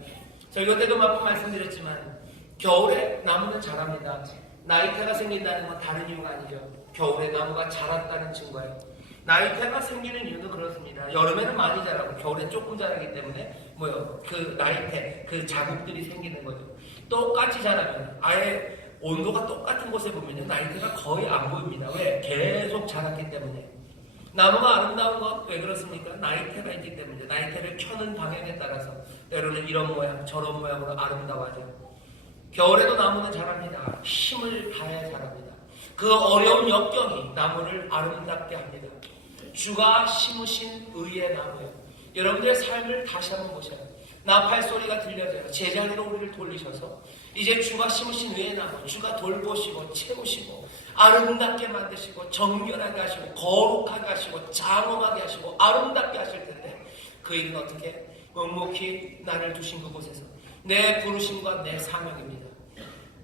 저희 때도 몇 번 말씀드렸지만 겨울에 나무는 자랍니다. 나이테가 생긴다는 건 다른 이유가 아니죠. 겨울에 나무가 자랐다는 증거예요. 나이테가 생기는 이유는 그렇습니다. 여름에는 많이 자라고 겨울엔 조금 자라기 때문에 그 나이테, 그 자국들이 생기는 거죠. 똑같이 자라면 아예 온도가 똑같은 곳에 보면요 나이테가 거의 안 보입니다. 왜? 계속 자랐기 때문에. 나무가 아름다운 건 왜 그렇습니까? 나이테가 있기 때문에. 나이테를 켜는 방향에 따라서 때로는 이런 모양 저런 모양으로 아름다워하죠. 겨울에도 나무는 자랍니다. 힘을 다해 자랍니다. 그 어려운 역경이 나무를 아름답게 합니다. 주가 심으신 의의 나무예요. 여러분들의 삶을 다시 한번 보셔요. 나팔 소리가 들려져요. 제자리로 우리를 돌리셔서 이제 주가 심으신 의의 나무, 주가 돌보시고 채우시고 아름답게 만드시고 정결하게 하시고 거룩하게 하시고 장엄하게 하시고 아름답게 하실 텐데 그 일은 어떻게? 묵묵히 나를 두신 그곳에서 내 부르심과 내 사명입니다.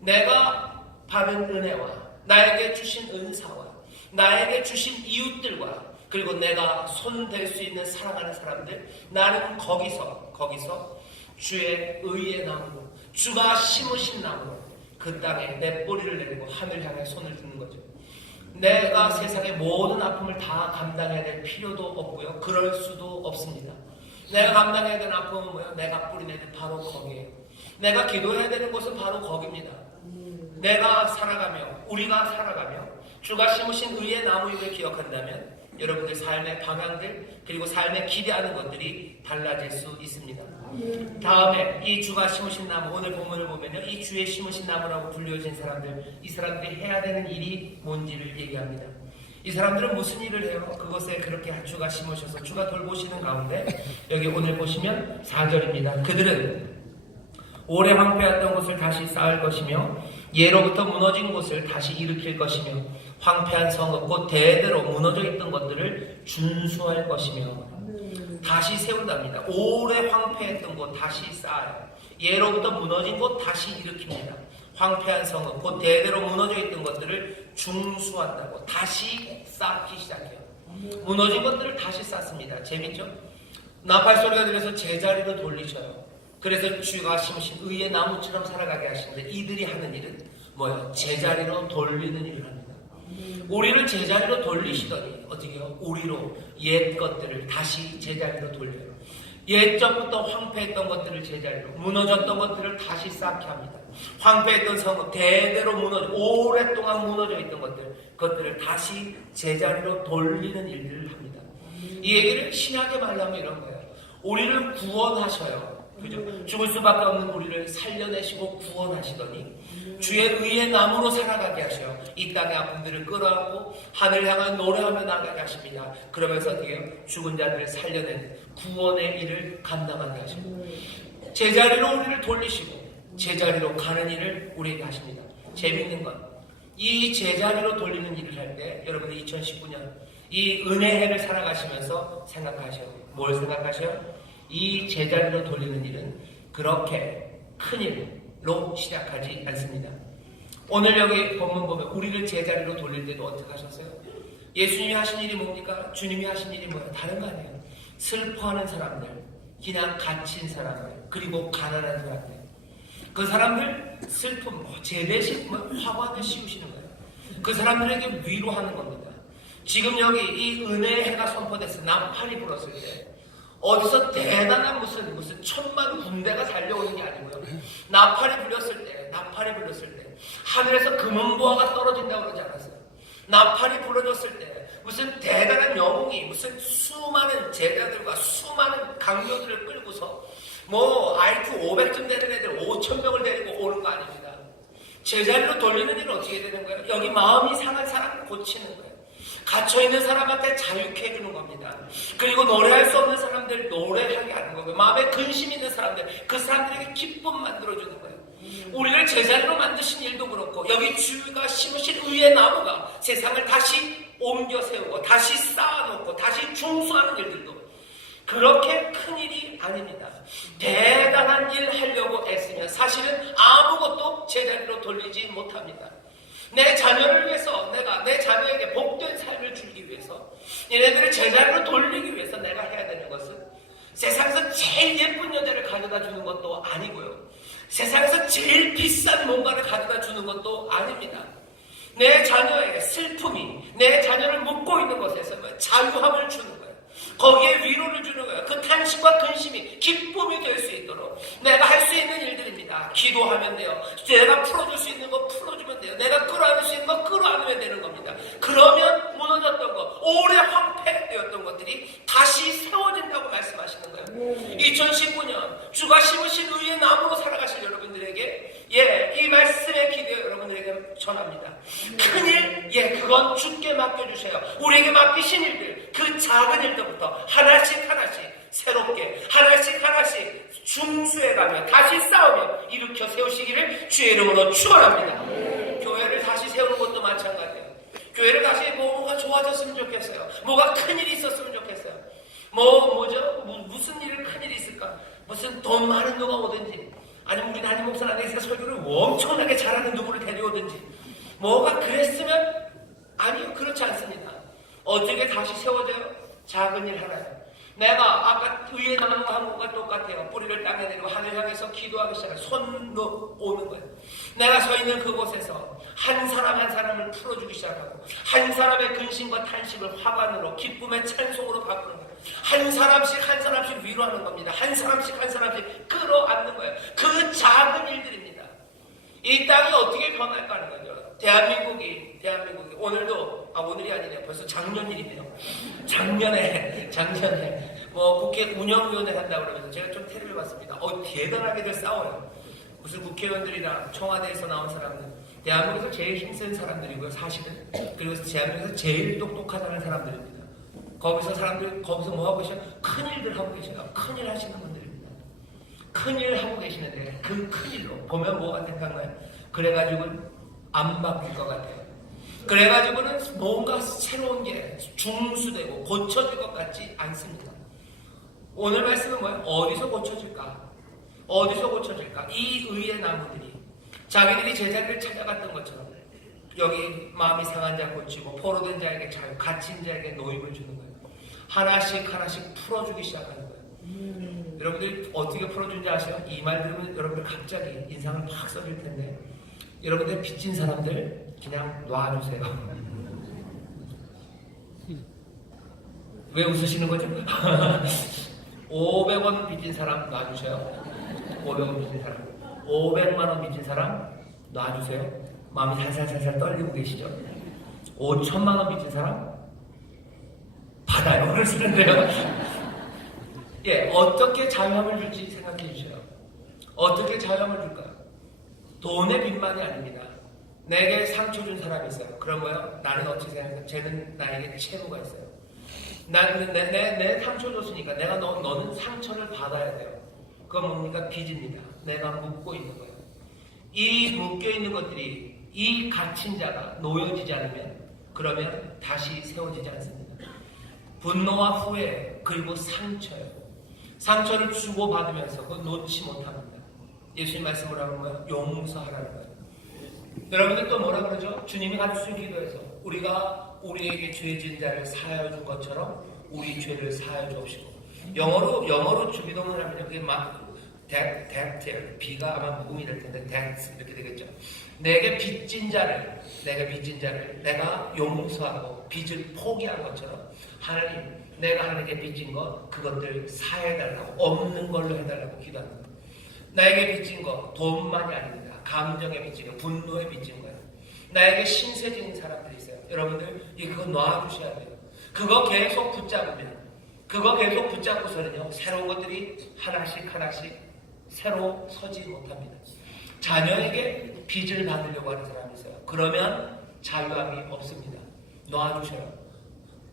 내가 받은 은혜와 나에게 주신 은사와 나에게 주신 이웃들과 그리고 내가 손댈 수 있는 사랑하는 사람들, 나는 거기서 주의 의의 나무로, 주가 심으신 나무로 그 땅에 내 뿌리를 내리고 하늘 향해 손을 드는 거죠. 내가 세상의 모든 아픔을 다 감당해야 될 필요도 없고요. 그럴 수도 없습니다. 내가 감당해야 되는 아픔은 뭐예요? 내가 뿌리 내린 바로 거기에요. 내가 기도해야 되는 곳은 바로 거기입니다. 내가 살아가며 우리가 살아가며 주가 심으신 의의 나무임을 기억한다면 여러분들 삶의 방향들 그리고 삶에 기대하는 것들이 달라질 수 있습니다. 다음에 이 주가 심으신 나무, 오늘 본문을 보면요 이 주의 심으신 나무라고 불려진 사람들, 이 사람들이 해야 되는 일이 뭔지를 얘기합니다. 이 사람들은 무슨 일을 해요? 그것에 그렇게 주가 심으셔서 주가 돌보시는 가운데 여기 오늘 보시면 4절입니다. 그들은 오래 황폐했던 곳을 다시 쌓을 것이며 예로부터 무너진 곳을 다시 일으킬 것이며 황폐한 성읍 곧 대대로 무너져 있던 것들을 준수할 것이며 다시 세운답니다. 오래 황폐했던 곳 다시 쌓아요. 예로부터 무너진 곳 다시 일으킵니다. 황폐한 성읍 곧 대대로 무너져 있던 것들을 중수한다고 다시 쌓기 시작해요. 무너진 것들을 다시 쌓습니다. 재밌죠? 나팔 소리가 들려서 제자리로 돌리셔요. 그래서 주가 심으신 의의 나무처럼 살아가게 하시는데 이들이 하는 일은 뭐예요? 제자리로 돌리는 일을 합니다. 우리를 제자리로 돌리시더니 어떻게 해요? 우리로 옛 것들을 다시 제자리로 돌려요. 옛적부터 황폐했던 것들을 제자리로, 무너졌던 것들을 다시 쌓게 합니다. 황폐했던 성읍, 대대로 오랫동안 무너져 있던 그것들을 다시 제자리로 돌리는 일들을 합니다. 이 얘기를 신약에 말로 하면 이런 거예요. 우리를 구원하셔요. 그죠? 죽을 수밖에 없는 우리를 살려내시고 구원하시더니 주의 의의 나무로 살아가게 하셔요. 이 땅의 아픔들을 끌어안고 하늘 향한 노래하며 나가게 하십니다. 그러면서 어떻게 해요? 죽은 자들을 살려내는 구원의 일을 감당하게 하십니다. 제자리로 우리를 돌리시고 제자리로 가는 일을 우리에게 하십니다. 재밌는 건 이 제자리로 돌리는 일을 할 때 여러분이 2019년 이 은혜의 해를 살아가시면서 생각하셔요. 뭘 생각하셔요? 이 제자리로 돌리는 일은 그렇게 큰 일로 시작하지 않습니다. 오늘 여기 본문 보면 우리를 제자리로 돌릴 때도 어떻게 하셨어요? 예수님이 하신 일이 뭡니까? 주님이 하신 일이 뭐예요? 다른 거 아니에요. 슬퍼하는 사람들, 그냥 갇힌 사람들, 그리고 가난한 사람들. 그 사람들 슬픔, 제 대신 화관을 씌우시는 거예요. 그 사람들에게 위로하는 겁니다. 지금 여기 이 은혜의 해가 선포됐을 때, 나팔이 불었을 때 어디서 대단한 무슨 천만 군대가 달려오는 게 아니고요. 나팔이 불렸을 때 하늘에서 금은보화가 떨어진다고 그러지 않았어요. 나팔이 불어졌을 때 무슨 대단한 영웅이 무슨 수많은 제자들과 수많은 강교들을 끌고서 IQ 500점 되는 애들 5,000명을 데리고 오는 거 아닙니다. 제자리로 돌리는 일은 어떻게 되는 거예요? 여기 마음이 상한 사람을 고치는 거예요. 갇혀있는 사람한테 자유케 해주는 겁니다. 그리고 노래할 수 없는 사람들 노래하게 하는 거고요. 마음에 근심 있는 사람들, 그 사람들에게 기쁨 만들어주는 거예요. 우리를 제자리로 만드신 일도 그렇고 여기 주가 심으신 의의 나무가 세상을 다시 옮겨 세우고 다시 쌓아놓고 다시 중수하는 일들도 그렇게 큰 일이 아닙니다. 대단한 일 하려고 애쓰면 사실은 아무것도 제자리로 돌리지 못합니다. 내 자녀를 위해서 내가 내 자녀에게 복된 삶을 주기 위해서 얘네들을 제자리로 돌리기 위해서 내가 해야 되는 것은 세상에서 제일 예쁜 여자를 가져다 주는 것도 아니고요. 세상에서 제일 비싼 뭔가를 가져다 주는 것도 아닙니다. 내 자녀에게 슬픔이 내 자녀를 묶고 있는 것에서 자유함을 주는 거예요. 거기에 위로를 주는 거예요. 그 탄식과 근심이 기쁨이 될 수 있도록 내가 할 수 있는 일들입니다. 기도하면 돼요. 내가 풀어줄 수 있는 거 풀어주면 돼요. 내가 끌어안을 수 있는 거 끌어안으면 되는 겁니다. 그러면 무너졌던 거, 오래 황폐되었던 것들이 다시 세워진다고 말씀하시는 거예요. 2019년 주가 심으신 의의 나무로 살아가실 여러분들에게 이 말씀의 기도 여러분들에게 전합니다. 큰일, 그건 주께 맡겨주세요. 우리에게 맡기신 일들, 그 작은 일들부터 하나씩 새롭게 하나씩 중수해가며 다시 싸우며 일으켜 세우시기를 주의 이름으로 축원합니다. 교회를 다시 세우는 것도 마찬가지예요. 교회를 다시 뭐가 좋아졌으면 좋겠어요. 뭐가 큰일이 있었으면 좋겠어요. 무슨 일을 큰일이 있을까? 무슨 돈 많은 누가 오든지, 아니면 우리 담임 목사나 내가 설교를 엄청나게 잘하는 누구를 데려오든지, 뭐가 그랬으면, 아니요, 그렇지 않습니다. 어떻게 다시 세워져요? 작은 일 하나요. 내가 아까 위에 나는 거 한 것과 똑같아요. 뿌리를 땅에 내리고 하늘 향해서 기도하기 시작해 손 오는 거예요. 내가 서 있는 그곳에서 한 사람 한 사람을 풀어주기 시작하고 한 사람의 근심과 탄식을 화관으로 기쁨의 찬송으로 바꾸는 거예요. 한 사람씩 위로하는 겁니다. 한 사람씩 끌어안는 거예요. 그 작은 일들입니다. 이 땅이 어떻게 변할까 하는 거죠. 대한민국이 오늘이 아니네요. 벌써 작년일이네요. 작년에 국회 운영위원회 한다고 그러면서 제가 좀 테레비를 봤습니다. 대단하게들 싸워요. 무슨 국회의원들이랑 청와대에서 나온 사람들, 대한민국에서 제일 힘센 사람들이고요, 사실은. 그리고 대한민국에서 제일 똑똑하다는 사람들입니다. 거기서 뭐 하고 계셔요? 큰일들 하고 계셔요. 큰일 하시는 분들입니다. 큰일 하고 계시는데 그 큰일로 보면 뭐가 생각나요? 그래가지고는 안 바뀔 것 같아요. 그래가지고는 뭔가 새로운 게 중수되고 고쳐질 것 같지 않습니다. 오늘 말씀은 뭐예요? 어디서 고쳐질까? 이 의의 나무들이 자기들이 제자리를 찾아갔던 것처럼 여기 마음이 상한 자 고치고 포로된 자에게 자유, 갇힌 자에게 노임을 주는 거예요. 하나씩 풀어주기 시작하는 거예요. 여러분들이 어떻게 풀어준지 아세요? 이 말 들으면 여러분들 갑자기 인상을 확 써질 텐데, 여러분들 빚진 사람들 그냥 놔주세요. 왜 웃으시는 거죠? 500원 빚진 사람 놔주세요. 500원 빚진 사람, 500만 원 빚진 사람 놔주세요. 마음이 살살 떨리고 계시죠? 5천만 원 빚진 사람 받아요. 그러시는데요. 어떻게 자유함을 줄지 생각해 주세요. 어떻게 자유함을 줄까요? 돈의 빚만이 아닙니다. 내게 상처 준 사람이 있어요. 그런 거요? 나는 어찌 생각해? 쟤는 나에게 채무가 있어요. 나는 내 상처 줬으니까 너는 상처를 받아야 돼요. 그건 뭡니까? 빚입니다. 내가 묶고 있는 거예요. 이 묶여 있는 것들이 이 갇힌 자가 놓여지지 않으면 그러면 다시 세워지지 않습니다. 분노와 후회 그리고 상처요. 상처를 주고받으면서 그걸 놓지 못합니다. 예수님 말씀으로 하는 거예요. 용서하라는 거예요. 여러분들 또 뭐라 그러죠? 주님이 가르치신 기도에서 우리가 우리에게 죄 지은 자를 사하여 준 것처럼 우리 죄를 사하여 주옵시고, 영어로 주기도문을 하면 그게 막 B가 아마 무음이 될 텐데 이렇게 되겠죠. 내게 빚진 자를 내가 용서하고 빚을 포기한 것처럼 하나님, 내가 하나님께 빚진 것 그것들 사해달라고, 없는 걸로 해달라고 기도합니다. 나에게 빚진 것 돈만이 아닙니다. 감정에 빚진 거, 분노에 빚진 거예요. 나에게 신세진 사람들이 있어요. 여러분들 그거 놔주셔야 돼요. 그거 계속 붙잡고서는요 새로운 것들이 하나씩 새로 서지 못합니다. 자녀에게 빚을 받으려고 하는 사람이 있어요. 그러면 자유함이 없습니다. 놔주셔요.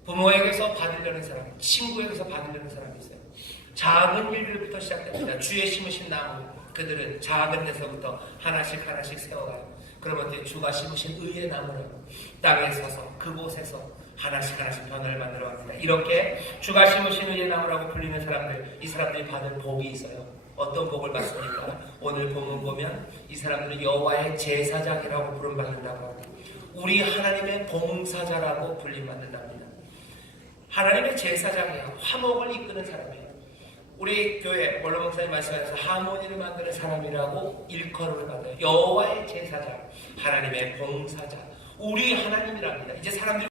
부모에게서 받으려는 사람, 친구에게서 받으려는 사람이 있어요. 작은 일들부터 시작됩니다. 주의 심으신 나무, 그들은 작은 데서부터 하나씩 하나씩 세워가요. 그러면 때 주가 심으신 의의 나무를 땅에 서서 그곳에서 하나씩 하나씩 변화를 만들어 갑니다. 이렇게 주가 심으신 의의 나무라고 불리는 사람들, 이 사람들이 받은 복이 있어요. 어떤 복을 받습니까? 오늘 본문 보면 이 사람들은 여호와의 제사장이라고 부름받는다고 합니다. 우리 하나님의 봉사자라고 불림받는답니다. 하나님의 제사장이에요. 화목을 이끄는 사람이에요. 우리 교회 원로 목사님 말씀하셔서 하모니를 만드는 사람이라고 일컬음을 받아요. 여호와의 제사장, 하나님의 봉사자, 우리 하나님이랍니다. 이제 사람들이